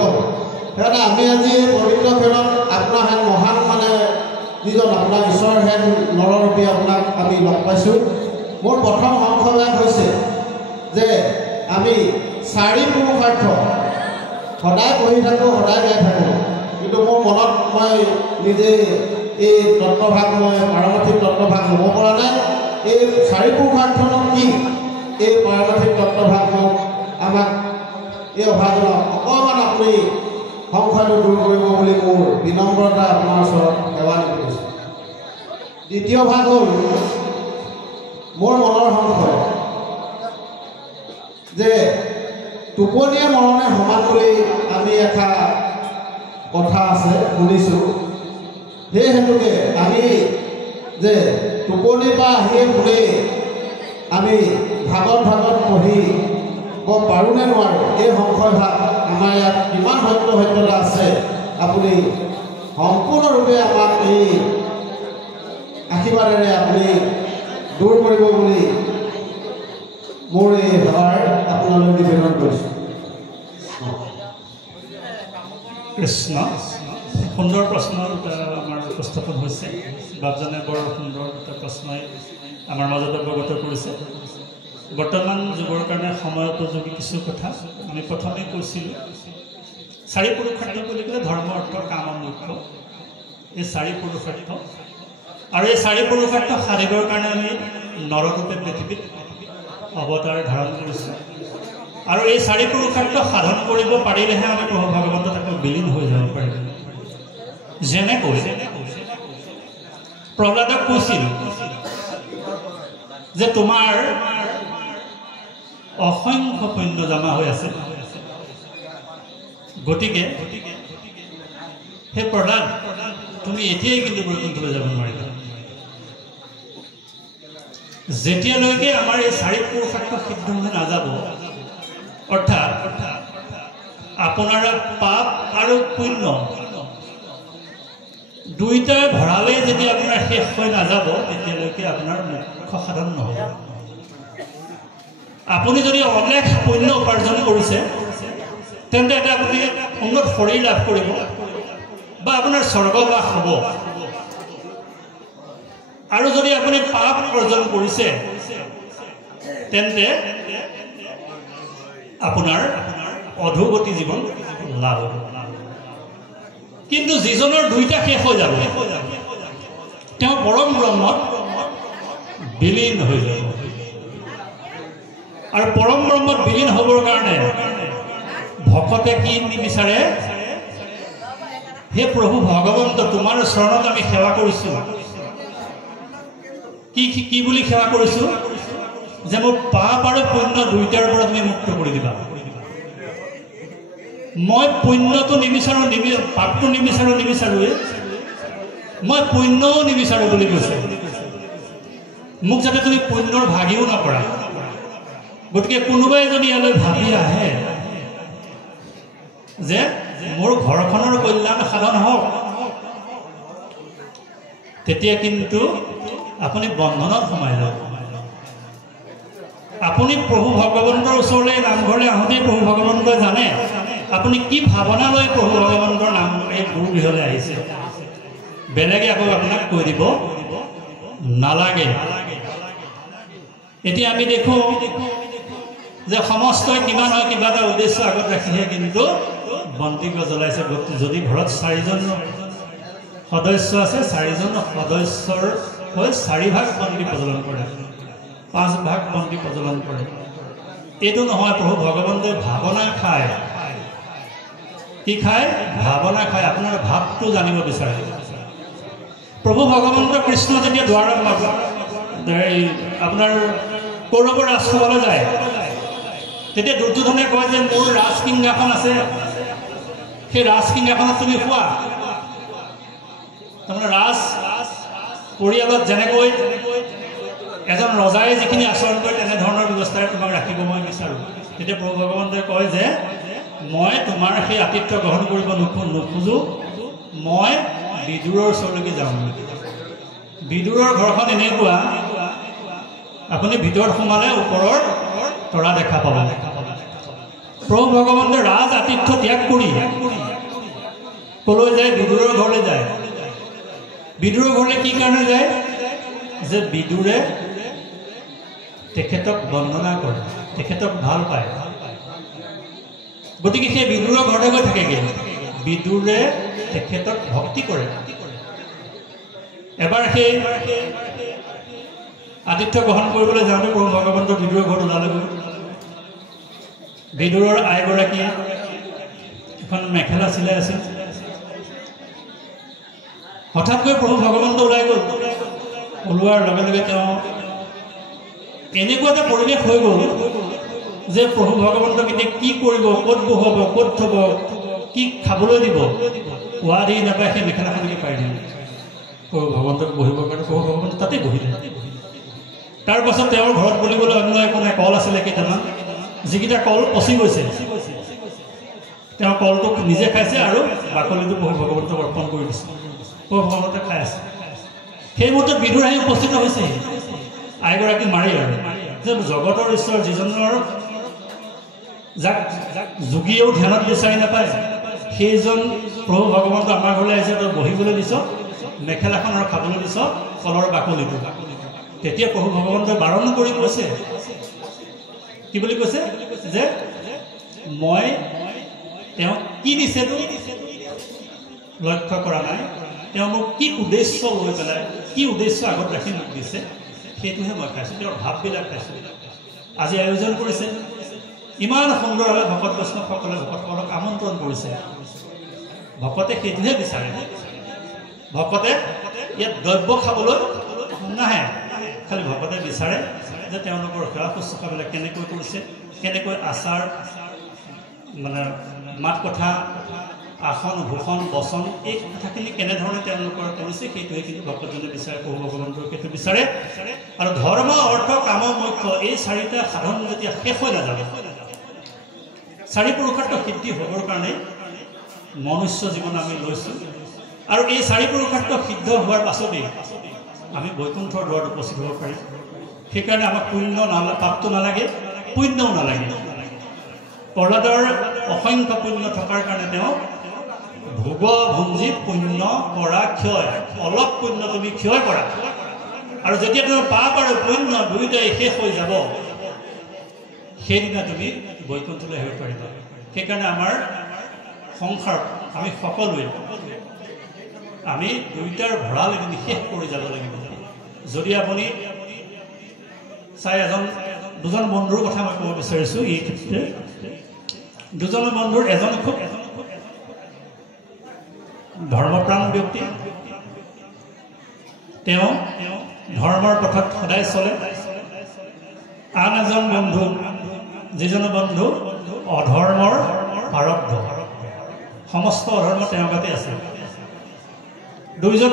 কম সেইকাৰণে আমি আজি পবিত্ৰ খেলত আপোনাৰ হেন মহান মানে যিজন আপোনাৰ ঈশ্বৰৰ হেন নৰৰূপী আপোনাক আমি লগ পাইছোঁ মোৰ প্ৰথম সংশোধন হৈছে যে আমি চাৰি পুৰুষাৰ্থ সদায় পঢ়ি থাকোঁ সদায় গাই থাকোঁ কিন্তু মোৰ মনত মই নিজে এই তত্ত্বভাগ মই পাৰমাৰ্থিক তত্ত্বভাগ ল'ব পৰা নাই এই চাৰি পুৰুষাৰ্থনো কি এই পাৰমাৰ্থিক তত্ত্বভাগ মোক আমাক এই অভাজনক অকণমান আপুনি সংশয়টো দূৰ কৰিব বুলি মোৰ বিনম্ৰতা আপোনাৰ ওচৰত সেৱা কৰিছোঁ দ্বিতীয় ভাগ হ'ল মোৰ মনৰ সংশয় যে টোপনিয়ে মৰণে সমান বুলি আমি এষাৰ কথা আছে শুনিছোঁ সেই হেতুকে আমি যে টোপনিৰ পৰা আহিয়ে শুনি আমি ভাগত পঢ়ি পাৰোঁনে নোৱাৰোঁ এই সংশয় ভাগ আমাৰ ইয়াত কিমান সত্যতা আছে আপুনি সম্পূৰ্ণৰূপে আমাক এই আশীৰ্বাদেৰে আপুনি দূৰ কৰিব বুলি মোৰ এই সেৱাৰ আপোনালৈ নিবেদন কৰিছোঁ কৃষ্ণ সুন্দৰ প্ৰশ্ন আমাৰ উপস্থাপন হৈছে বাপজনে বৰ সুন্দৰ এটা প্ৰশ্নই আমাৰ মাজত অৱগত কৰিছে বৰ্তমান যুগৰ কাৰণে সময় উপযোগী কিছু কথা আমি প্ৰথমে কৈছিলোঁ চাৰি পুৰুষাৰ্থ বুলি ক'লে ধৰ্ম অৰ্থ কাম মোক্ষ এই চাৰি পুৰুষাৰ্থ আৰু এই চাৰি পুৰুষাৰ্থ সাধিবৰ কাৰণে আমি নৰৰূপে পৃথিৱীত অৱতাৰ ধাৰণ কৰিছোঁ আৰু এই চাৰি পুৰুষাৰ্থ সাধন কৰিব পাৰিলেহে আমি প্ৰভু ভগৱন্ত তাকো বিলীন হৈ যাব পাৰিম যেনেকৈ প্ৰহ্লাদক কৈছিল যে তোমাৰ অসংখ্য পুণ্য জমা হৈ আছে গতিকে সেই প্ৰহ্লাদ তুমি এতিয়াই কিন্তু বৈকুণ্ঠলৈ যাব নোৱাৰিবা যেতিয়ালৈকে আমাৰ এই চাৰি পুৰুষাৰ্থ সিদ্ধ হৈ নাযাব অৰ্থাৎ আপোনাৰ পাপ আৰু পুণ্য দুইটাই ভৰালে যদি আপোনাৰ শেষ হৈ নাযাব তেতিয়ালৈকে আপোনাৰ মোক্ষ সাধন নহ'ব আপুনি যদি অনেক পুণ্য উপাৰ্জন কৰিছে তেন্তে এটা আপুনি উন্নত শৰীৰ লাভ কৰিব বা আপোনাৰ স্বৰ্গবাস হ'ব আৰু যদি আপুনি পাপ অৰ্জন কৰিছে তেন্তে আপোনাৰ অধোগতি জীৱন লাভ হ'ব কিন্তু যিজনৰ দুইটা শেষ হৈ যাব তেওঁ পৰম ব্ৰহ্মত বিলীন হৈ যাব আৰু পৰম ব্ৰহ্মত বিলীন হ'বৰ কাৰণে ভকতে কি নিবিচাৰে হে প্ৰভু ভগৱন্ত তোমাৰ চৰণত আমি সেৱা কৰিছোঁ কি বুলি সেৱা কৰিছোঁ যে মোৰ পাপ আৰু পুণ্য দুইটাৰ পৰা তুমি মুক্ত কৰি দিবা মই পুণ্যটো নিবিচাৰোঁ পাপটো নিবিচাৰোঁৱে মই পুণ্যও নিবিচাৰোঁ বুলি কৈছে মোক যাতে তুমি পুণ্যৰ ভাগিও নকৰা গতিকে কোনোবাই যদি ইয়ালৈ ভাবি আহে যে মোৰ ঘৰখনৰ কল্যাণ সাধন হওক তেতিয়া কিন্তু আপুনি বন্ধনত সোমাই যাওক আপুনি প্ৰভু ভগৱন্তৰ ওচৰলৈ নামঘৰলৈ আহোঁতেই প্ৰভু ভগৱন্তই জানে আপুনি কি ভাৱনা লৈ প্ৰভু ভগৱন্তৰ নাম এই গুৰু গৃহলৈ আহিছে বেলেগে আকৌ আপোনাক কৈ দিব নালাগে এতিয়া আমি দেখোঁ যে সমস্তই কিমান হয় কিবা এটা উদ্দেশ্য আগত ৰাখিহে কিন্তু বন্তি জ্বলাইছে যদি ঘৰত চাৰিজন সদস্য আছে চাৰিজন সদস্যৰ হৈ চাৰিভাগ বন্তি প্ৰজ্বলন কৰে 5 ভাগ বন্তি প্ৰজ্বলন কৰে এইটো নহয় প্ৰভু ভগৱন্তই ভাৱনা খায় কি খায় ভাৱনা খায় আপোনাৰ ভাৱটো জানিব বিচাৰে প্ৰভু ভগৱন্ত কৃষ্ণ যেতিয়া দ্বাৰত আপোনাৰ কৌৰৱৰ ৰাজসভালৈ যায় তেতিয়া দুৰ্যোধনে কয় যে মোৰ ৰাজসিংহাসন আছে সেই ৰাজসিংহাসনত তুমি শোৱা তাৰমানে ৰাজ পৰিয়ালত যেনেকৈ এজন ৰজাই যিখিনি আচৰণ কৰে তেনেধৰণৰ ব্যৱস্থাৰে তোমাক ৰাখিব মই বিচাৰোঁ তেতিয়া প্ৰভু ভগৱন্তই কয় যে মই তোমাৰ সেই আতিথ্য গ্ৰহণ কৰিব নোখোজোঁ মই বিদুৰৰ ওচৰলৈকে যাওঁ বিদুৰৰ ঘৰখন এনেকুৱা আপুনি ভিতৰত সোমালে ওপৰৰ তৰা দেখা পাব প্ৰভু ভগৱন্তে ৰাজ আতিথ্য ত্যাগ কৰি কলৈ যায়? বিদুৰৰ ঘৰলৈ যায়। বিদুৰৰ ঘৰলৈ কি কাৰণে যায়? যে বিদুৰে তেখেতক বন্দনা কৰে, তেখেতক ভাল পায়। গতিকে সেই বিদুৰৰ ঘৰতে গৈ থাকেগৈ। বিদুৰে তেখেতক ভক্তি কৰে। এবাৰ সেই আতিথ্য গ্ৰহণ কৰিবলৈ যাওঁতে প্ৰভু ভগৱন্ত বিদুৰৰ ঘৰত ওলালেগৈ। বিদুৰৰ আইগৰাকীয়ে এখন মেখেলা চিলাই আছিল। হঠাৎকৈ প্ৰভু ভগৱন্ত ওলাই গ'ল। ওলোৱাৰ লগে লগে তেওঁ এনেকুৱা এটা পৰিৱেশ হৈ গ'ল যে প্ৰভু ভগৱন্তক এতিয়া কি কৰিব, ক'ত বহাব, ক'ত থ'ব, কি খাবলৈ দিব, কোৱা দি নাপায়। সেই মেখেলাখনকে পাই দিলে প্ৰভু ভগৱন্তক বহিবৰ কাৰণে। প্ৰভু ভগৱন্ত তাতে বহিলে। তাৰপাছত তেওঁৰ ঘৰত বুলিবলৈ অন্য একো নাই। কল আছিলে কেইটামান, যিকেইটা কল পচি গৈছে। তেওঁ কলটোক নিজে খাইছে আৰু বাকলিটো প্ৰভু ভগৱন্তক অৰ্পণ কৰি দিছে। প্ৰভু ভগৱন্তে খাই আছে। সেই মুহূৰ্তত বিদুৰ আহি উপস্থিত হৈছে আইগৰাকীক মাৰি। আৰু যে জগতৰ ঈশ্বৰ যিজনৰ যাক যোগীয়েও ধ্যানত বিচাৰি নাপায়, সেইজন প্ৰভু ভগৱন্ত আমাৰ ঘৰলৈ আহিছে। তই বহিবলৈ দিছ, মেখেলাখন আৰু খাবলৈ দিছ কলৰ বাকলিটো। তেতিয়া প্ৰভু ভগৱন্তই বাৰণ কৰি কৈছে, কি বুলি কৈছে? যে মই তেওঁক কি দিছেতো লক্ষ্য কৰা নাই, তেওঁ মোক কি উদ্দেশ্য লৈ পেলাই, কি উদ্দেশ্য আগত ৰাখি মোক দিছে, সেইটোহে মই খাইছোঁ। তেওঁৰ ভাৱবিলাক খাইছোঁ। আজি আয়োজন কৰিছে ইমান সুন্দৰভাৱে ভকত বৈষ্ণৱসকলে ভকতসকলক আমন্ত্ৰণ কৰিছে। ভকতে সেইটোহে বিচাৰে। ভকতে ইয়াত দ্ৰব্য খাবলৈ নাহে, খালি ভকতে বিচাৰে যে তেওঁলোকৰ সেৱা শুশ্ৰূষাবিলাক কেনেকৈ কৰিছে, কেনেকৈ আচাৰ মানে মাত কথা, আসন ভূষণ বচন, এই কথাখিনি কেনেধৰণে তেওঁলোকৰ কৰিছে, সেইটোৱে কিন্তু ভকতজনে বিচাৰে। প্ৰভু ভগৱন্তই সেইটো বিচাৰে। আৰু ধৰ্ম অৰ্থ কাম মোক্ষ এই চাৰিটা সাধন যেতিয়া শেষ হৈ নাযাব, চাৰি পুৰুষাৰ্থ সিদ্ধি হ'বৰ কাৰণে মনুষ্য জীৱন আমি লৈছোঁ। আৰু এই চাৰি পুৰুষাৰ্থ সিদ্ধ হোৱাৰ পাছতেই আমি বৈকুণ্ঠৰ দুৱাৰত উপস্থিত হ'ব পাৰিম। সেইকাৰণে আমাক পুণ্য পাপটো নালাগে, পুণ্যও নালাগে। প্ৰহ্লাদৰ অসংখ্য পুণ্য থকাৰ কাৰণে তেওঁ ভোগ ভুঞ্জি পুণ্য কৰা ক্ষয়, অলপ পুণ্য তুমি ক্ষয় কৰা। আৰু যেতিয়া তোমাৰ পাপ আৰু পুণ্য দুয়োটাই শেষ হৈ যাব, সেইদিনা তুমি বৈকুণ্ঠলৈ আহিব পাৰিবা। সেইকাৰণে আমাৰ সংসাৰত আমি সকলোৱে আমি দুয়োটাৰ ভঁৰাল এদিন শেষ কৰি যাব লাগিব। যদি আপুনি চাই দুজন বন্ধুৰ কথা মই ক'ব বিচাৰিছোঁ এই ক্ষেত্ৰতে। দুজন বন্ধুৰ এজন খুব ধৰ্মপ্ৰাণ ব্যক্তি, তেওঁ ধৰ্মৰ পথত সদায় চলে। আন এজন বন্ধু, যিজন বন্ধু অধৰ্মৰ প্ৰাৰব্ধ, সমস্ত অধৰ্ম তেওঁৰ গাতে আছে। দুইজন